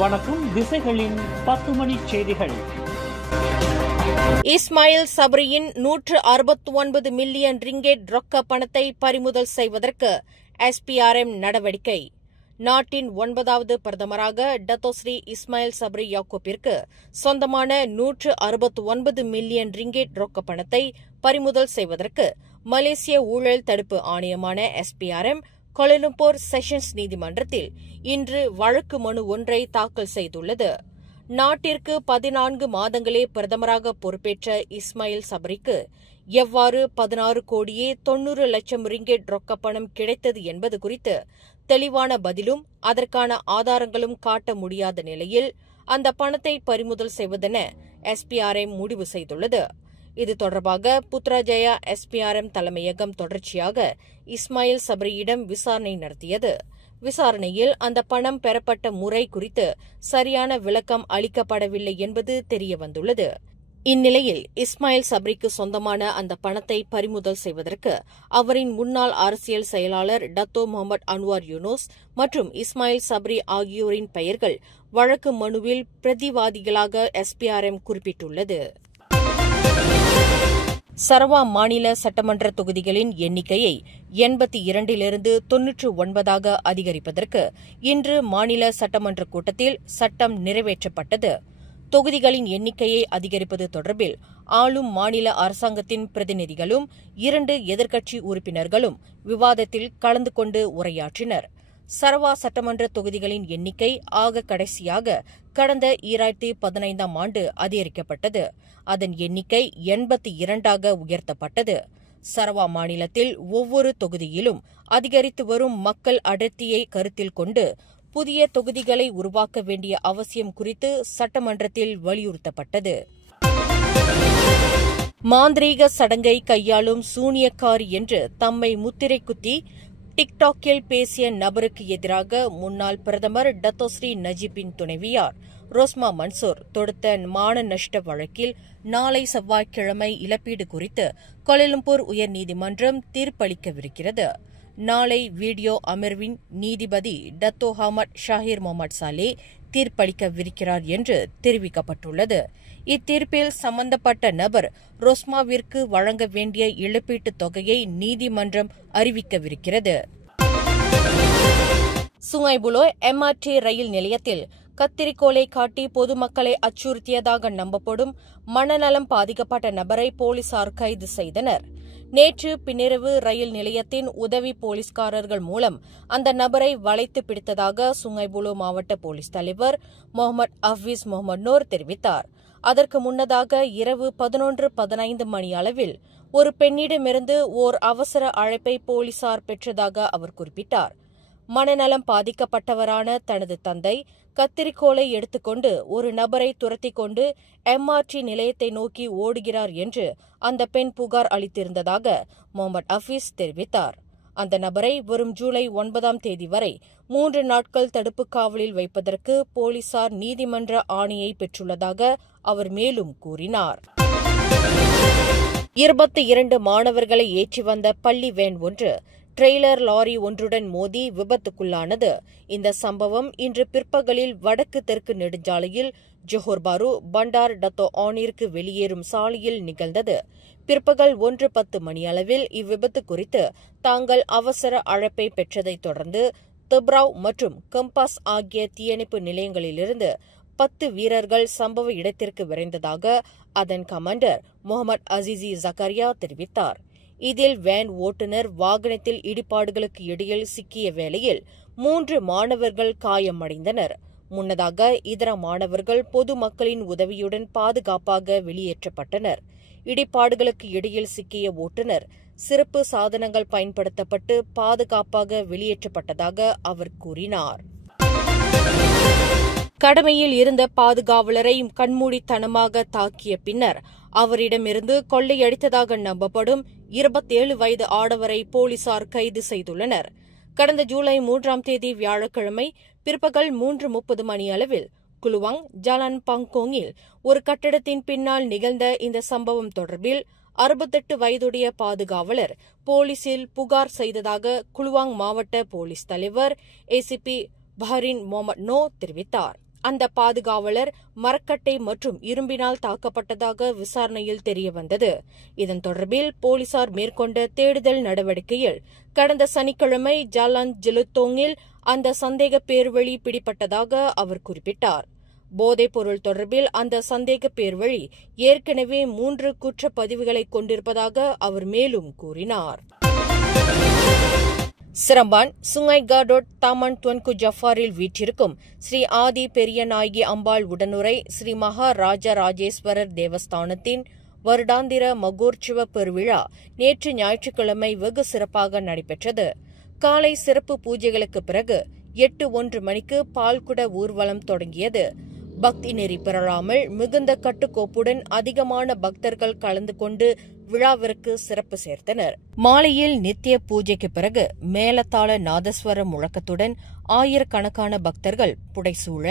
வணக்கம். திசைகளின் 10 மணி செய்திகள். Ismail சப்ரியின் 169 million ringgit ரொக்க பணத்தை பறிமுதல் செய்வதற்கு SPRM நடவடிக்கை. நாட்டின் 9வது பிரதமராக டத்தோஸ்ரீ இஸ்மாயில் சப்ரி யாக்கூப்பிற்கு சொந்தமான 169 மில்லியன் ரிங்கெட் ரொக்க பணத்தை பறிமுதல் செய்வதற்கு மலேசிய ஊழல் தடுப்பு ஆணையமான SPRM கோலாலம்பூர் செஷன்ஸ் நீதிமன்றத்தில் இன்று வழக்கு மனு ஒன்றை தாக்கல் செய்துள்ளது. நாட்டிற்கு 14 மாதங்களே பிரதமராக பொறுப்பேற்ற இஸ்மாயில் சப்ரிக்கு எவ்வாறு 16 கோடியே 90 லட்சம் ரிங்கெட் ரொக்கப்பணம் கிடைத்தது என்பது குறித்து தெளிவான பதிலும் அதற்கான ஆதாரங்களும் காட்ட முடியாத நிலையில் அந்த பணத்தை பறிமுதல் செய்வதென SPRM முடிவு செய்துள்ளது. இது தொடர்பாக புத்ராஜயா SPRM தலைமையகம் தொடர்ச்சியாக இஸ்மாயில் சப்ரியிடம் விசாரணை நடத்தியது. விசாரணையில் அந்த பணம் பெறப்பட்ட முறை குறித்து சரியான விளக்கம் அளிக்கப்படவில்லை என்பது தெரியவந்துள்ளது. இந்நிலையில் இஸ்மாயில் சப்ரிக்கு சொந்தமான அந்த பணத்தை பறிமுதல் செய்வதற்கு அவரின் முன்னாள் அரசியல் செயலாளர் டத்தோ முகமது அன்வார் யூனுஸ் மற்றும் இஸ்மாயில் சப்ரி ஆகியோரின் பெயர்கள் வழக்கு மனுவில் பிரதிவாதிகளாக SPRM குறிப்பிட்டுள்ளது. சரவா மாநில சட்டமன்ற தொகுதிகளின் எண்ணிக்கையை 82லிருந்து 99ஆக அதிகரிப்பதற்கு இன்று மாநில சட்டமன்ற கூட்டத்தில் சட்டம் நிறைவேற்றப்பட்டது. தொகுதிகளின் எண்ணிக்கையை அதிகரிப்பது தொடர்பில் ஆளும் மாநில அரசாங்கத்தின் பிரதிநிதிகளும் 2 எதிர்க்கட்சி உறுப்பினர்களும் விவாதத்தில் கலந்து கொண்டு உரையாற்றினர். சரவா சட்டமன்ற தொகுதிகளின் எண்ணிக்கை ஆக கடைசியாக கடந்த 2015ஆம் ஆண்டு அதிகரிக்கப்பட்டது. அதன் எண்ணிக்கை 82ஆக உயர்த்தப்பட்டது. சரவா மாநிலத்தில் ஒவ்வொரு தொகுதியிலும் அதிகரித்து வரும் மக்கள் அடர்த்தியை கருத்தில் கொண்டு புதிய தொகுதிகளை உருவாக்க வேண்டிய அவசியம் குறித்து சட்டமன்றத்தில் வலியுறுத்தப்பட்டது. மாந்திரீக சடங்கை கையாளும் சூனியக்காரி என்று தம்மை முத்திரை குத்தி டிக்டாக்கில் பேசிய நபருக்கு எதிராக முன்னாள் பிரதமர் டத்தோஸ்ரீ நஜீப்பின் துணைவியார் ரோஸ்மா மன்சூர் தொடுத்த மான நஷ்ட வழக்கில் நாளை செவ்வாய்க்கிழமை இழப்பீடு குறித்து கோலாலம்பூர் உயர்நீதிமன்றம் தீர்ப்பளிக்கவிருக்கிறது. நாளை வீடியோ அமர்வின் நீதிபதி டத்தோ ஹமட் ஷாஹிர் முகமது சாலே தீர்ப்பளிக்கவிருக்கிறார் என்று தெரிவிக்கப்பட்டுள்ளது. இத்தீர்ப்பில் சம்பந்தப்பட்ட நபர் ரோஸ்மாவிற்கு வழங்க வேண்டிய இழப்பீட்டுத் தொகையை நீதிமன்றம் அறிவிக்கவிருக்கிறது. சுங்காய் புலோய் MRT ரயில் நிலையத்தில் கத்திரிக்கோலை காட்டி பொதுமக்களை அச்சுறுத்தியதாக நம்பப்படும் மனநலம் பாதிக்கப்பட்ட நபரை போலீசார் கைது செய்தனர். நேற்று பின்னிரவு ரயில் நிலையத்தின் உதவி போலீஸ்காரர்கள் மூலம் அந்த நபரை வளைத்து பிடித்ததாக சுங்காய் புலோ மாவட்ட போலீஸ் தலைவர் முகமது ஹஃபீஸ் முகமது நூர் தெரிவித்தார். அதற்கு முன்னதாக இரவு 11:15 மணி அளவில் ஒரு பெண்ணிடமிருந்து ஓர் அவசர அழைப்பை போலீசார் பெற்றதாக அவர் குறிப்பிட்டார். மனநலம் பாதிக்கப்பட்டவரான தனது தந்தை கத்திரிக்கோலை எடுத்துக்கொண்டு ஒரு நபரை துரத்திக் கொண்டு MRT நிலையத்தை நோக்கி ஓடுகிறார் என்று அந்த பெண் புகார் அளித்திருந்ததாக முகமது ஹஃபீஸ் தெரிவித்தார். அந்த நபரை வரும் ஜூலை 9ஆம் தேதி வரை 3 நாட்கள் தடுப்பு காவலில் வைப்பதற்கு போலீசார் நீதிமன்ற ஆணையை பெற்றுள்ளதாக அவர் மேலும் கூறினார். 22 மாணவர்களை ஏற்றி வந்த பள்ளி வேன் ஒன்று ட்ரெய்லர் லாரி ஒன்றுடன் மோதி விபத்துக்குள்ளானது. இந்த சம்பவம் இன்று பிற்பகலில் வடக்கு தெற்கு நெடுஞ்சாலையில் ஜோஹர் பாரு பண்டார் டத்தோ ஆனிற்கு வெளியேறும் சாலையில் நிகழ்ந்தது. பிற்பகல் 1:10 மணியளவில் இவ்விபத்து குறித்து தாங்கள் அவசர அழைப்பை பெற்றதைத் தொடர்ந்து திப்ராவ் மற்றும் கம்பாஸ் ஆகிய தீயணைப்பு நிலையங்களிலிருந்து 10 வீரர்கள் சம்பவ இடத்திற்கு விரைந்ததாக அதன் கமாண்டர் முகமது அசீசி ஜக்கரியா தெரிவித்தார். இதில் வேன் ஓட்டுநர் வாகனத்தில் இடிபாடுகளுக்கு இடையில் சிக்கிய வேளையில் 3 மாணவர்கள் காயமடைந்தனர். முன்னதாக இதர மாணவர்கள் பொதுமக்களின் உதவியுடன் பாதுகாப்பாக வெளியேற்றப்பட்டனர். இடிபாடுகளுக்கு இடையில் சிக்கிய ஓட்டுநர் சிறப்பு சாதனங்கள் பயன்படுத்தப்பட்டு பாதுகாப்பாக வெளியேற்றப்பட்டதாக அவர் கூறினார். கடமையில் இருந்த பாதுகாவலரை கண்மூடித்தனமாக தாக்கிய பின்னர் அவரிடமிருந்து கொள்ளையடித்ததாக நம்பப்படும் 27 வயது ஆடவரை போலீசார் கைது செய்துள்ளனர். கடந்த ஜூலை 3ஆம் தேதி வியாழக்கிழமை பிற்பகல் 3:30 மணியளவில் குலுவாங் ஜாலான் பங்கோங்கில் ஒரு கட்டடத்தின் பின்னால் நிகழ்ந்த இந்த சம்பவம் தொடர்பில் 68 வயதுடைய பாதுகாவலர் போலீசில் புகார் செய்ததாக குலுவாங் மாவட்ட போலீஸ் தலைவர் ACP பஹரின் முகமது நோ தெரிவித்தார். அந்த பாதுகாவலர் மரக்கட்டை மற்றும் இரும்பினால் தாக்கப்பட்டதாக விசாரணையில் தெரியவந்தது. இதன் தொடர்பில் போலீசார் மேற்கொண்ட தேடுதல் நடவடிக்கையில் கடந்த சனிக்கிழமை ஜாலான் ஜெலுத்தோங்கில் அந்த சந்தேக பேர்வழி பிடிபட்டதாக அவர் குறிப்பிட்டார். போதைப்பொருள் தொடர்பில் அந்த சந்தேக பேர்வழி ஏற்கனவே 3 குற்றப்பதிவுகளை கொண்டிருப்பதாக அவர் மேலும் கூறினார். சிரம்பான் சுங்கை காடோட் தாமான் துவன்கு ஜஃபாரில் வீற்றிருக்கும் ஸ்ரீ ஆதி பெரியநாயகி அம்பாள் உடனுரை ஸ்ரீ மகா ராஜராஜேஸ்வரர் தேவஸ்தானத்தின் வருடாந்திர மகோற்சவ பெருவிழா நேற்று ஞாயிற்றுக்கிழமை வெகு சிறப்பாக நடைபெற்றது. காலை சிறப்பு பூஜைகளுக்கு பிறகு 8:01 மணிக்கு பால்குட ஊர்வலம் தொடங்கியது. பக்தி நெறி பெறலாமல் மிகுந்த கட்டுக்கோப்புடன் அதிகமான பக்தர்கள் கலந்து கொண்டு விழாவிற்கு சிறப்பு சேர்த்தனர். மாலையில் நித்திய பூஜைக்கு பிறகு மேலதாள நாதஸ்வர முழக்கத்துடன் ஆயிரக்கணக்கான பக்தர்கள் புடைசூழ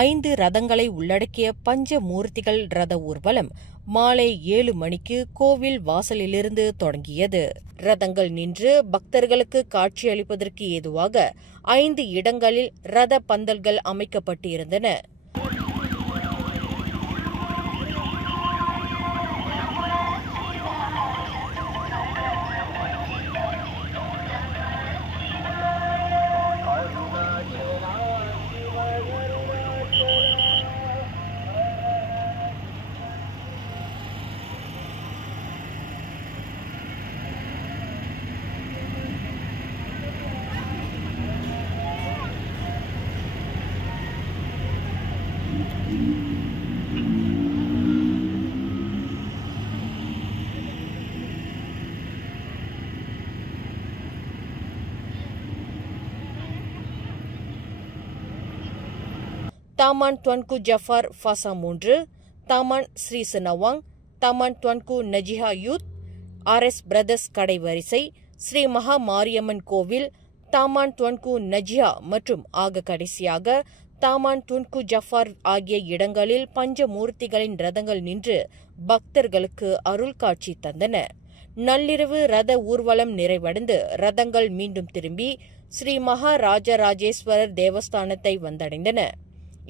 5 ரதங்களை உள்ளடக்கிய பஞ்சமூர்த்திகள் ரத ஊர்வலம் மாலை 7 மணிக்கு கோவில் வாசலிலிருந்து தொடங்கியது. ரதங்கள் நின்று பக்தர்களுக்கு காட்சியளிப்பதற்கு ஏதுவாக 5 இடங்களில் ரத பந்தல்கள் அமைக்கப்பட்டிருந்தன. Taman Tuanku Jaafar Fasa 3, Taman Sri Sinawang, Taman Tuanku Najihah யூத், RS பிரதர்ஸ் கடைவரிசை, ஸ்ரீ மகா மாரியம்மன் கோவில், தாமான் துவன்கு நஜிஹா மற்றும் ஆக கடைசியாக தாமான் துவன்கு ஜஃபார் ஆகிய இடங்களில் பஞ்சமூர்த்திகளின் ரதங்கள் நின்று பக்தர்களுக்கு அருள் காட்சி தந்தன. நள்ளிரவு ரத ஊர்வலம் நிறைவடைந்து ரதங்கள் மீண்டும் திரும்பி ஸ்ரீ மகா ராஜராஜேஸ்வரர் தேவஸ்தானத்தை வந்தடைந்தன.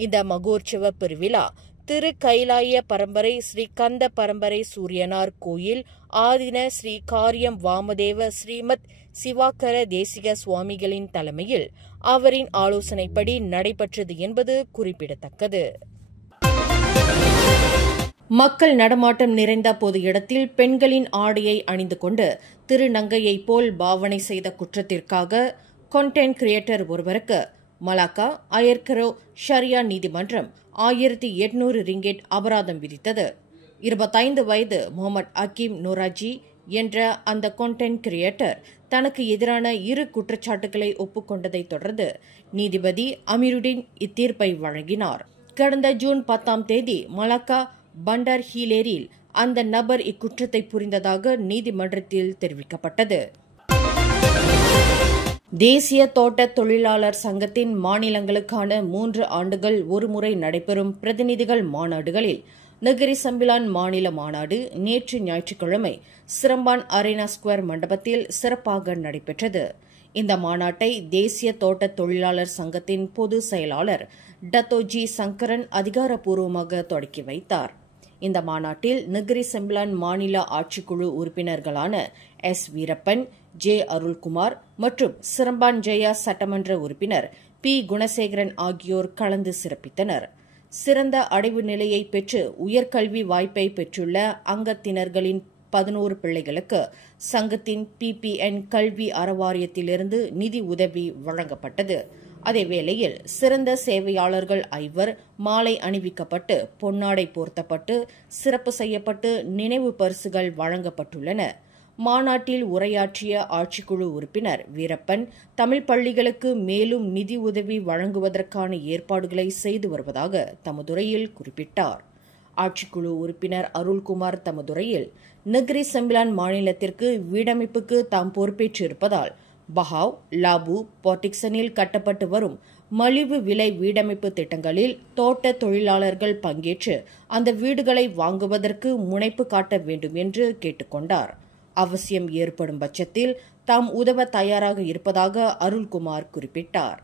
இந்த மகோற்சவ பெருவிழா திரு கைலாய பரம்பரை ஸ்ரீ கந்த பரம்பரை சூரியனார் கோயில் ஆதின ஸ்ரீ காரியம் வாமதேவ ஸ்ரீமத் சிவாக்கர தேசிக சுவாமிகளின் தலைமையில் அவரின் ஆலோசனைப்படி நடைபெற்றது என்பது குறிப்பிடத்தக்கது. மக்கள் நடமாட்டம் நிறைந்த பொது இடத்தில் பெண்களின் ஆடையை அணிந்து கொண்டு திருநங்கையைப் போல் பாவனை செய்த குற்றத்திற்காக கண்டென்ட் கிரியேட்டர் ஒருவருக்கு மலாக்கா அயர்கரோ ஷரியா நீதிமன்றம் 1800 ரிங்கெட் அபராதம் விதித்தது. 25 வயது முகமது அகீம் நூராஜி என்ற அந்த கண்டென்ட் கிரியேட்டர் தனக்கு எதிரான 2 குற்றச்சாட்டுகளை ஒப்புக்கொண்டதைத் தொடர்ந்து நீதிபதி அமீருடின் இத்தீர்ப்பை வழங்கினார். கடந்த ஜூன் 10ஆம் தேதி மலாக்கா பண்டார் ஹீலேரில் அந்த நபர் இக்குற்றத்தை புரிந்ததாக நீதிமன்றத்தில் தெரிவிக்கப்பட்டது. தேசிய தோட்ட தொழிலாளர் சங்கத்தின் மாநிலங்களுக்கான 3 ஆண்டுகள் ஒருமுறை நடைபெறும் பிரதிநிதிகள் மாநாடுகளில் நகரி சம்பிலான் மாநில மாநாடு நேற்று ஞாயிற்றுக்கிழமை சிரம்பான் அரேனா ஸ்கொயர் மண்டபத்தில் சிறப்பாக நடைபெற்றது. இந்த மாநாட்டை தேசிய தோட்ட தொழிலாளர் சங்கத்தின் பொதுச் செயலாளர் டத்தோஜி சங்கரன் அதிகாரப்பூர்வமாக தொடக்கி வைத்தார். இந்த மாநாட்டில் நகரி சம்பிலான் மாநில ஆட்சிக்குழு உறுப்பினர்களான எஸ் வீரப்பன், ஜே அருள்குமார் மற்றும் சிரம்பான் ஜெயா சட்டமன்ற உறுப்பினர் பி குணசேகரன் ஆகியோர் கலந்து சிறப்பித்தனர். சிறந்த அடைவு நிலையை பெற்று உயர்கல்வி வாய்ப்பை பெற்றுள்ள அங்கத்தினர்களின் 11 பிள்ளைகளுக்கு சங்கத்தின் PPN கல்வி அறவாரியத்திலிருந்து நிதி உதவி வழங்கப்பட்டது. அதேவேளையில் சிறந்த சேவையாளர்கள் 5 மாலை அணிவிக்கப்பட்டு பொன்னாடை போர்த்தப்பட்டு சிறப்பு செய்யப்பட்டு நினைவு பரிசுகள் வழங்கப்பட்டுள்ளன. மாநாட்டில் உரையாற்றிய ஆட்சிக்குழு உறுப்பினர் வீரப்பன் தமிழ் பள்ளிகளுக்கு மேலும் நிதி உதவி வழங்குவதற்கான ஏற்பாடுகளை செய்து வருவதாக தமதுரையில் குறிப்பிட்டார். ஆட்சிக்குழு உறுப்பினர் அருள்குமார் தமதுரையில் நகரி சம்பிலான் மாநிலத்திற்கு வீடமைப்புக்கு தாம் பொறுப்பேற்றிருப்பதால் பஹாவ், லாபு, போர்டிக்சனில் கட்டப்பட்டு வரும் மலிவு விலை வீடமைப்பு திட்டங்களில் தோட்ட தொழிலாளர்கள் பங்கேற்று அந்த வீடுகளை வாங்குவதற்கு முனைப்பு காட்ட வேண்டும் என்று கேட்டுக் கொண்டார். அவசியம் ஏற்படும் பட்சத்தில் தாம் உதவ தயாராக இருப்பதாக அருள்குமார் குறிப்பிட்டார்.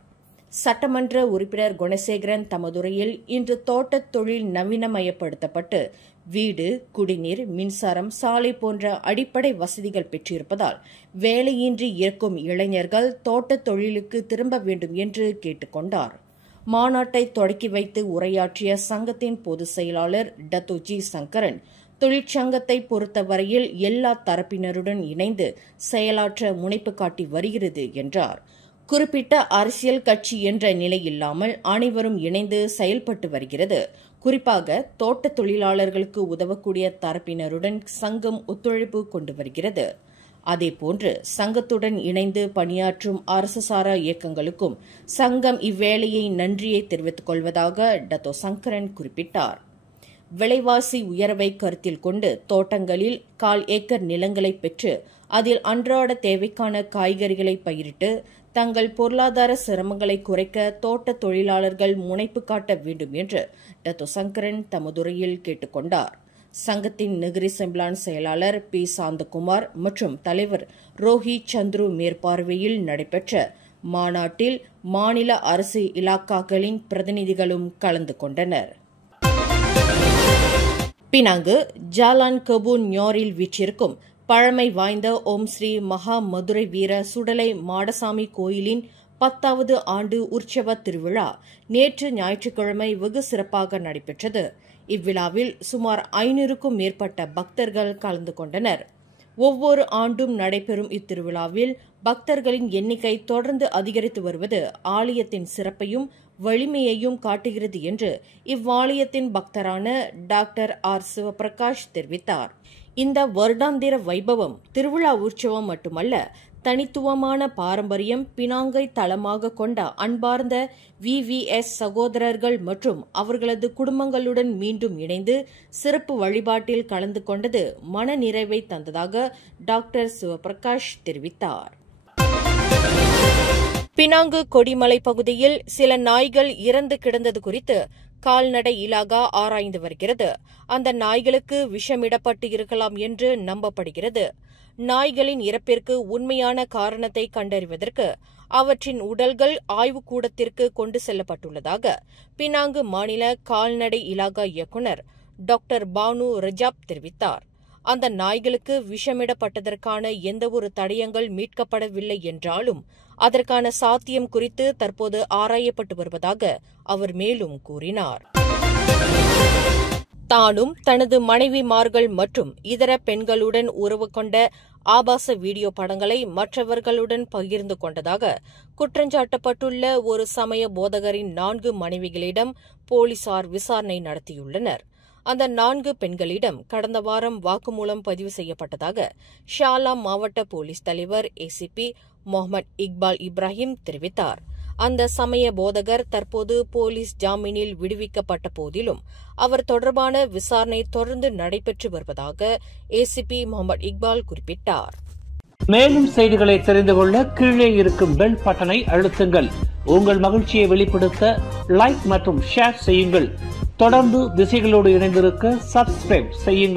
சட்டமன்ற உறுப்பினர் குணசேகரன் தமதுரையில் இன்று தோட்டத் தொழில் நவீனமயப்படுத்தப்பட்டு வீடு, குடிநீர், மின்சாரம், சாலை போன்ற அடிப்படை வசதிகள் பெற்றிருப்பதால் வேலையின்றி இருக்கும் இளைஞர்கள் தோட்டத் தொழிலுக்கு திரும்ப வேண்டும் என்று கேட்டுக் கொண்டார். மாநாட்டை தொடக்கி வைத்து உரையாற்றிய சங்கத்தின் பொதுச் செயலாளர் டத்தோ ஜி. சங்கரன், தொழிற்சங்கத்தை பொறுத்தவரையில் எல்லா தரப்பினருடன் இணைந்து செயலாற்ற முனைப்பு காட்டி வருகிறது என்றார். குறிப்பிட்ட அரசியல் கட்சி என்ற நிலை இல்லாமல் அனைவரும் இணைந்து செயல்பட்டு வருகிறது. குறிப்பாக தோட்ட தொழிலாளர்களுக்கு உதவக்கூடிய தரப்பினருடன் சங்கம் ஒத்துழைப்பு கொண்டு வருகிறது. அதேபோன்று சங்கத்துடன் இணைந்து பணியாற்றும் அரசு சாரா இயக்கங்களுக்கும் சங்கம் இவ்வேளையை நன்றியை தெரிவித்துக் கொள்வதாக டத்தோ சங்கரன் குறிப்பிட்டார். விலைவாசி உயர்வை கருத்தில் கொண்டு தோட்டங்களில் 1/4 ஏக்கர் நிலங்களை பெற்று அதில் அன்றாட தேவைக்கான காய்கறிகளை பயிரிட்டு தங்கள் பொருளாதார சிரமங்களை குறைக்க தோட்ட தொழிலாளர்கள் முனைப்பு காட்ட வேண்டும் என்று டத்தோ சங்கரன் தமதுரையில் கேட்டுக் கொண்டார். சங்கத்தின் நெகிரி செம்பிலான் செயலாளர் பி. சாந்தகுமார் மற்றும் தலைவர் ரோஹி சந்துரு மேற்பார்வையில் நடைபெற்ற மாநாட்டில் மாநில அரசு இலாக்காக்களின் பிரதிநிதிகளும் கலந்து கொண்டனர். பினாங்கு ஜாலான் கபூன் ஞாரில் வீற்றிருக்கும் பழமை வாய்ந்த ஓம் ஸ்ரீ மகா மதுரை வீர சுடலை மாடசாமி கோயிலின் 10வது ஆண்டு உற்சவ திருவிழா நேற்று ஞாயிற்றுக்கிழமை வெகு சிறப்பாக நடைபெற்றது. இவ்விழாவில் சுமார் 500க்கும் மேற்பட்ட பக்தர்கள் கலந்து கொண்டனர். ஒவ்வொரு ஆண்டும் நடைபெறும் இத்திருவிழாவில் பக்தர்களின் எண்ணிக்கை தொடர்ந்து அதிகரித்து வருவது ஆலயத்தின் சிறப்பையும் வலிமையையும் காட்டுகிறது என்று இவ்வாலயத்தின் பக்தரான டாக்டர் ஆர். சிவபிரகாஷ் தெரிவித்தார். இந்த வருடாந்திர வைபவம் திருவிழா உற்சவம் மட்டுமல்ல, தனித்துவமான பாரம்பரியம், பினாங்கை தளமாக கொண்ட அன்பார்ந்த VVS சகோதரர்கள் மற்றும் அவர்களது குடும்பங்களுடன் மீண்டும் இணைந்து சிறப்பு வழிபாட்டில் கலந்து கொண்டது மனநிறைவை தந்ததாக டாக்டர் சிவபிரகாஷ் தெரிவித்தார். பினாங்கு கொடிமலை பகுதியில் சில நாய்கள் இறந்து கிடந்தது குறித்து கால்நடை இலாகா ஆராய்ந்து வருகிறது. அந்த நாய்களுக்கு விஷமிடப்பட்டு இருக்கலாம் என்று நம்பப்படுகிறது. நாய்களின் இறப்பிற்கு உண்மையான காரணத்தை கண்டறிவதற்கு அவற்றின் உடல்கள் ஆய்வுக்கூடத்திற்கு கொண்டு செல்லப்பட்டுள்ளதாக பினாங்கு மாநில கால்நடை இலாகா இயக்குநர் டாக்டர் பானு ரஜாப் தெரிவித்தார். அந்த நாய்களுக்கு விஷமிடப்பட்டதற்கான எந்தவொரு தடயங்கள் மீட்கப்படவில்லை என்றாலும் அதற்கான சாத்தியம் குறித்து தற்போது ஆராயப்பட்டு வருவதாக அவர் மேலும் கூறினார். தானும் தனது மனைவிமார்கள் மற்றும் இதர பெண்களுடன் உறவு கொண்ட ஆபாச வீடியோ படங்களை மற்றவர்களுடன் பகிர்ந்து கொண்டதாக குற்றஞ்சாட்டப்பட்டுள்ள ஒரு சமய போதகரின் 4 மனைவிகளிடம் போலீசார் விசாரணை நடத்தியுள்ளனர். அந்த 4 பெண்களிடம் கடந்த வாரம் வாக்குமூலம் பதிவு செய்யப்பட்டதாக ஷாலா மாவட்ட போலீஸ் தலைவர் ACP முகமது இக்பால் இப்ராஹிம் தெரிவித்தார். அந்த சமய போதகர் தற்போது போலீஸ் ஜாமீனில் விடுவிக்கப்பட்ட போதிலும் அவர் தொடர்பான விசாரணை தொடர்ந்து நடைபெற்று வருவதாக ACP முகமது இக்பால் குறிப்பிட்டார். மேலும் செய்திகளை தெரிந்து கொள்ள கீழே இருக்கும் பெல் பட்டனை அழுத்துங்கள். உங்கள் மகிழ்ச்சியை வெளிப்படுத்த லைக் மற்றும் ஷேர் செய்யுங்கள். தொடர்ந்து திசைகளோடு இணைந்திருக்க சப்ஸ்கிரைப் செய்யுங்கள்.